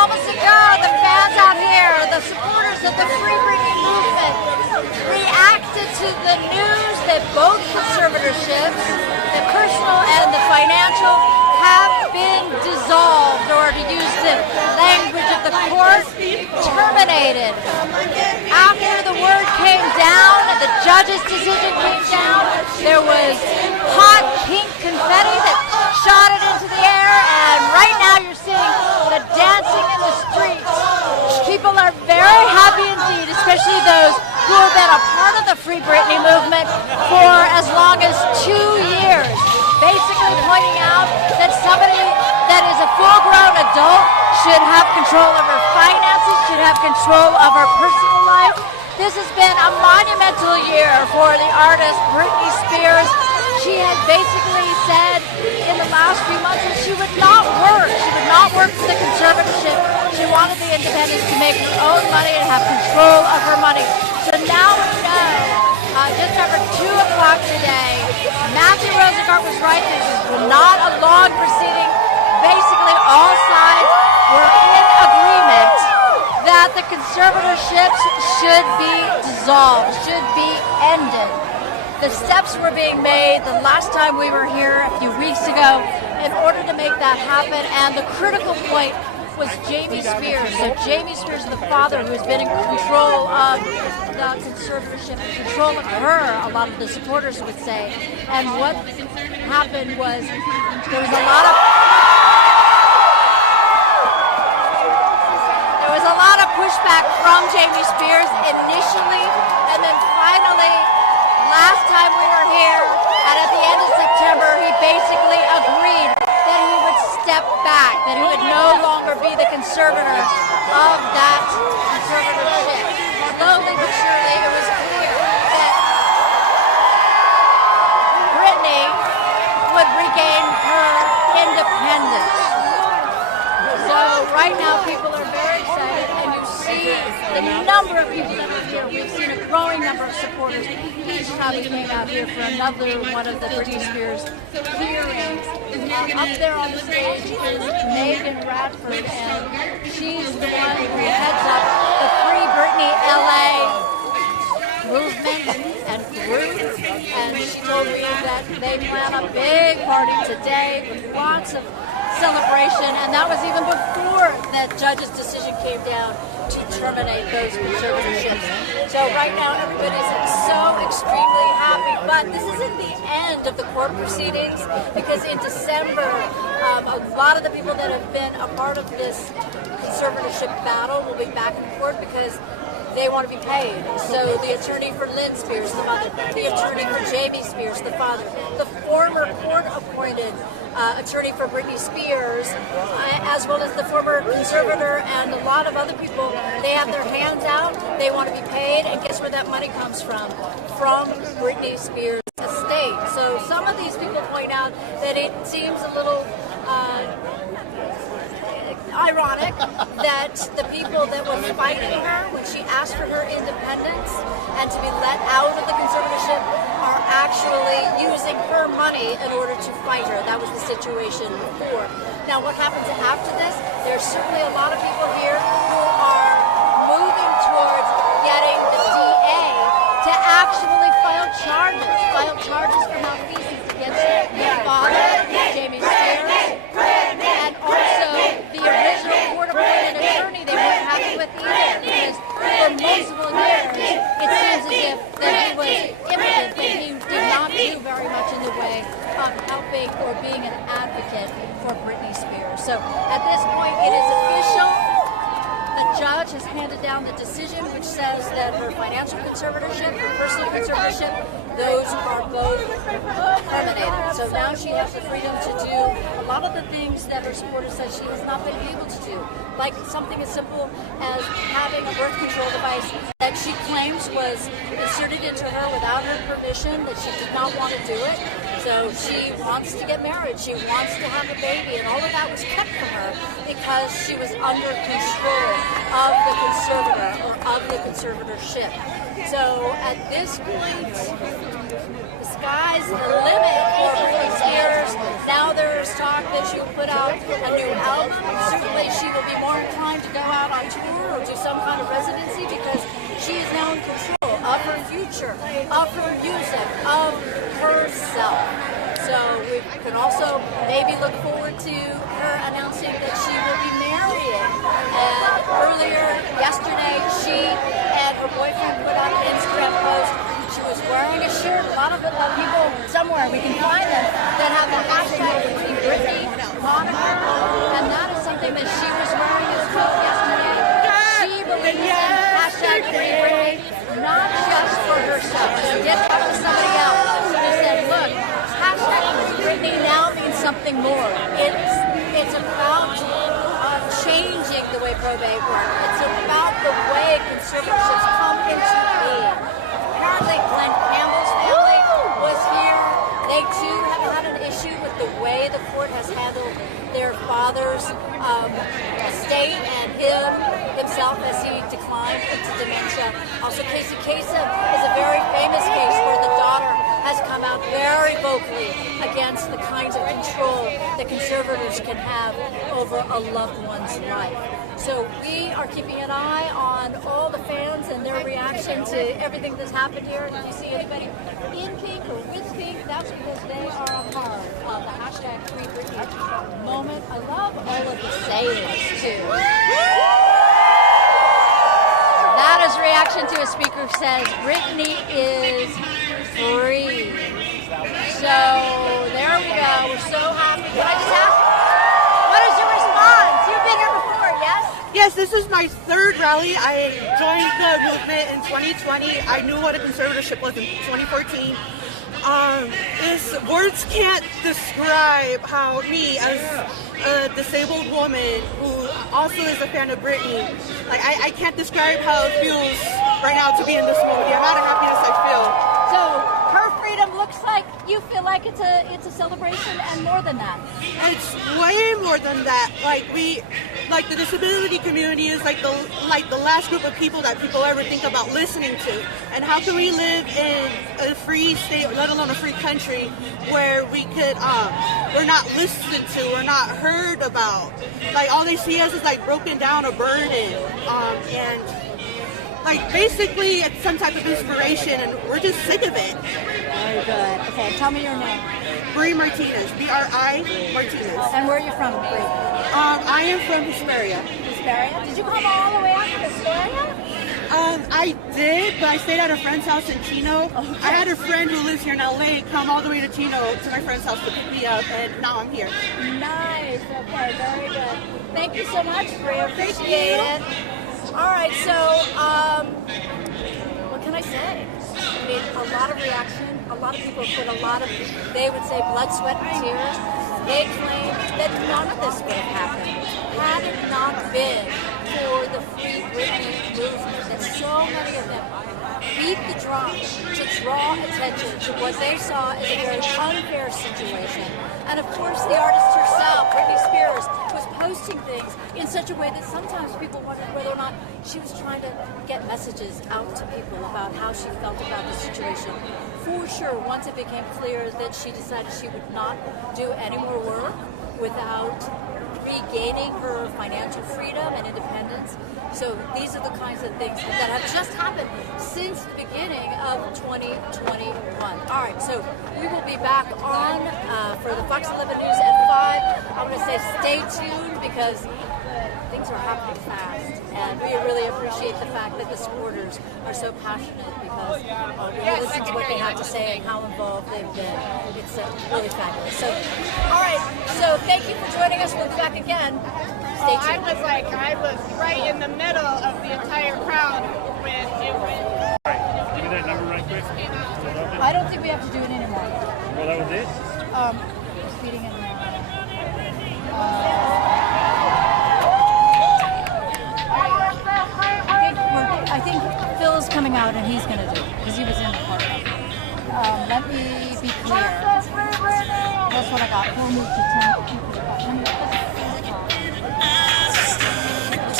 moments ago, the fans out here, the supporters of the Free Britney movement, reacted to the news that both conservatorships, the personal and the financial, have been dissolved, or to use the language of the court, terminated. After the word came down and the judge's decision came down, there was hot pink confetti that shot it into the air, and right now you're seeing the dancing in the streets. People are very happy indeed, especially those who have been a part of the Free Britney movement for as long as 2 years, basically pointing out that somebody that is a full-grown adult should have control of her finances, should have control of her personal life. This has been a monumental year for the artist Britney Spears. She had basically said in the last few months that she would not work. She would not work for the conservatorship. She wanted the independence to make her own money and have control of her money. So now we know, just over 2 o'clock today, Matthew Rosengart was right. This is not a long proceeding. Basically, all sides were in agreement that the conservatorships should be dissolved, should be ended. The steps were being made the last time we were here a few weeks ago in order to make that happen, and the critical point was Jamie Spears. So Jamie Spears, the father, who's been in control of the conservatorship, in control of her, a lot of the supporters would say. And what happened was there was a lot of pushback from Jamie Spears initially, and then finally, last time we were here, and at the end of September, he basically agreed that he would step back, that he would no longer be the conservator of that conservatorship. Slowly but surely, it was clear that Britney would regain her independence. So right now, people are very excited, and you see the number of people that are here. We've seen a growing number of supporters. Each time we came out here for another one of the Britney Spears hearings. Up there on the stage is Megan Radford, and she's the one who heads up the Free Britney LA movement and group, and she told me that they plan a big party today with lots of celebration, and that was even before that judge's decision came down to terminate those conservatorships. So right now everybody's so extremely happy, but this isn't the end of the court proceedings, because in December, a lot of the people that have been a part of this conservatorship battle will be back in court because they want to be paid. So the attorney for Lynn Spears, the mother, the attorney for Jamie Spears, the father, the former court-appointed attorney for Britney Spears, as well as the former conservator and a lot of other people, they have their hands out, they want to be paid, and guess where that money comes from? From Britney Spears' estate. So some of these people point out that it seems a little ironic that the people that were fighting her when she asked for her independence and to be let out of the conservatorship are actually using her money in order to fight her. That was the situation before. Now, what happens after this? There's certainly a lot of people here who are moving towards getting the DA to actually file charges for malfeasance against the father, Jamie Spears, and also the original court-appointed attorney they weren't happy with either, because for multiple years it seems as if that he was impotent, that he did not do very much in the way of helping or being an advocate for Britney Spears. So at this point it is official. The judge has handed down the decision which says that her financial conservatorship, her personal conservatorship, those are both terminated. So now she has the freedom to do a lot of the things that her supporters said she has not been able to do, like something as simple as having a birth control device that she claims was inserted into her without her permission, that she did not want to do it. So she wants to get married, she wants to have a baby, and all of that was kept from her because she was under control of the conservator or of the conservatorship. So at this point, the sky's the limit for Britney Spears. Now there's talk that she'll put out a new album. Certainly she will be more inclined go out on tour or do some kind of residency because she is now in control of her future, of her music, of herself. So we can also maybe look forward to her announcing that she will be marrying. And earlier yesterday, she and her boyfriend put out an Instagram post. She was wearing a shirt. A lot of people somewhere, we can find them, that have the hashtag between Britney, Monica, and that is something that she was wearing as coat yesterday. She believes in hashtag Free Britney, not just for herself. She did talk to somebody else. She said, look, hashtag Free Britney now means something more. It's about changing the way probate works. It's about the way conservatorships come into being. Apparently, Glenn Campbell's family was here. They too have had an issue with the way the court has handled their father's estate and himself as he declined into dementia. Also, Casey Kasem is a very famous case where the daughter has come out very vocally against the kinds of control that conservators can have over a loved one's life. So we are keeping an eye on all the fans and their reaction to everything that's happened here. Did you see anybody in pink or with pink? That's because they are a part of the hashtag Free Britney moment. I love all of the sailors too. That is reaction to a speaker who says Britney is free. So there we go. We're so happy. Can I just ask, what is your response? You've been here before, yes? Yes, this is my third rally. I joined the movement in 2020. I knew what a conservatorship was in 2014. Words can't describe how me, as a disabled woman who also is a fan of Britney, like I can't describe how it feels right now to be in this moment. The amount of happiness I feel. So her freedom looks like you feel like it's a celebration, and more than that. It's way more than that. Like the disability community is like the last group of people that people ever think about listening to. And how can we live in a free state, let alone a free country, where we're not listened to, we're not heard about. Like all they see us is like broken down or burden, and like basically it's some type of inspiration, and we're just sick of it. Very good. Okay, tell me your name. Bri Martinez, B-R-I Martinez. And where are you from, Bri? I am from Hesperia. Hesperia? Did you come all the way out to Hesperia? I did, but I stayed at a friend's house in Chino. Okay. I had a friend who lives here in LA come all the way to Chino to my friend's house to pick me up, and now I'm here. Nice. Okay, very good. Thank you so much, Bri. Appreciate it. All right, so what can I say? I mean, a lot of reaction. A lot of people put they would say, blood, sweat, and tears. They claim that none of this would have happened had it not been for the Free Britney movement, that so many of them beat the drum to draw attention to what they saw as a very unfair situation. And of course, the artist herself, Britney Spears, was posting things in such a way that sometimes people wondered whether or not she was trying to get messages out to people about how she felt about the situation. For sure, once it became clear that she decided she would not do any more work without regaining her financial freedom and independence. So these are the kinds of things that have just happened since the beginning of 2021. All right, so we will be back on for the Fox 11 News at 5. I'm going to say stay tuned because things are happening fast, and we really appreciate the fact that the supporters are so passionate because when you listen to what they have to say and how involved they've been, it's really fabulous. So, all right, so thank you for joining us. We'll be back again. Stay tuned. I was right in the middle of the entire crowd when it went. All right, give me that number right quick. I don't think we have to do it anymore. Well, that was it? Just feeding it around. I think Phil's coming out and he's going to do it because he was in the party. Let me be clear. That's what I got. We'll move to 10.